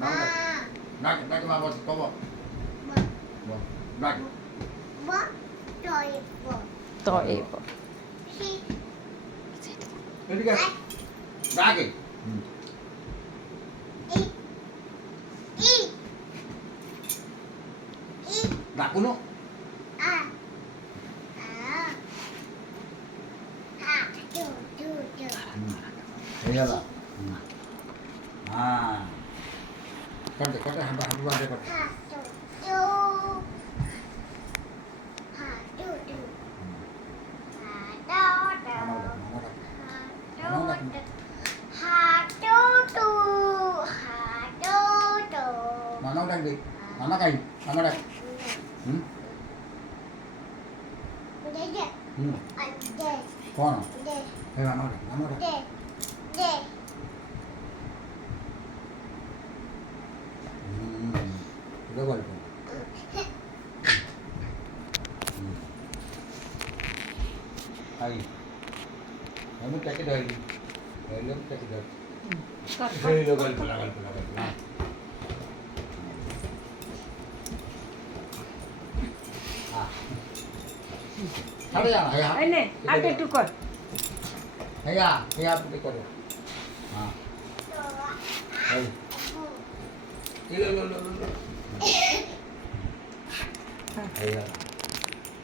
Nói cho ba bớt có bớt Nói Toivo. Ini kan Lagi Dak kuno Iyalah Nah Kan hamba ada Nó đang đi Nó cày Nó đây Con à Hay là nó đây Rất gọi Hay Nó mới chạy cái đời đi Đời lớn chạy cái đời Đây là gọi ছাড়ে যা না এই নে আর একটু কর হেয়া তুমি করো হ্যাঁ এই লো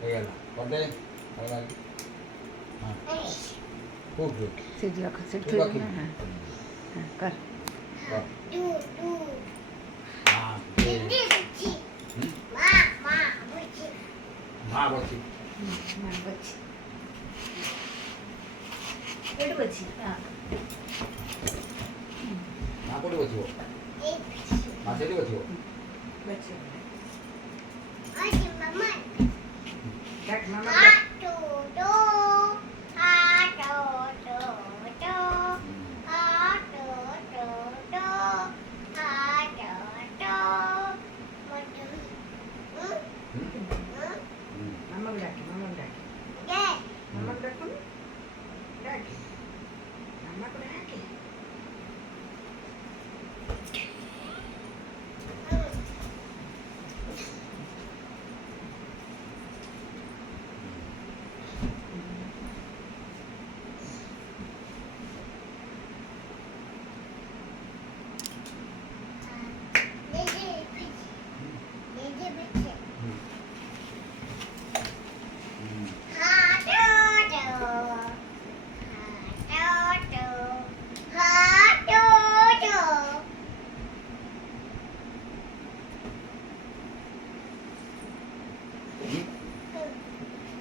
হেয়া করতে হ্যাঁ খুব good সিট রাখো সিট হ্যাঁ হ্যাঁ কর মা বলছি মা বলছি এটু বলছি মা কোটে বলছি মা সেটি বলছি বলছি দেখ মামা মামাকে ডাকি মামাকে ডাকুন ডাকি মামা করে ডাকি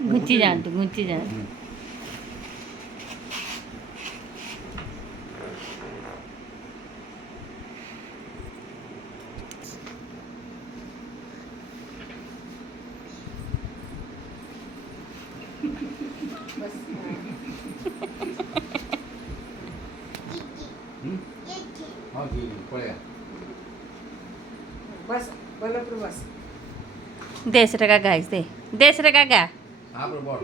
ঘুচি যান बस हाँ जी पड़ेगा बस बोलो फिर बस দেশ রে কাকা আইছে দেশ রে কাকা आप लो बोल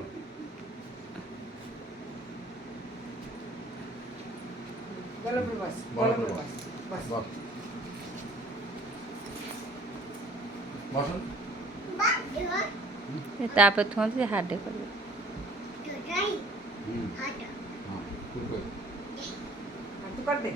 बोलो फिर बस बोलो बोलो फिर फिर बस। बस बस बसन তারপর তোমাদের হাড্ডে করবে हाँ ठीक है हाँ, तू कर दे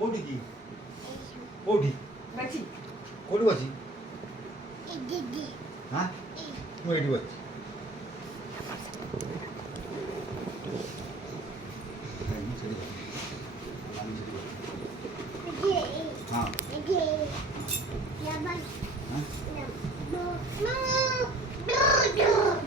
कोठी की कोठी बची कोठी बसी हाँ तू एटी बस हाँ हाँ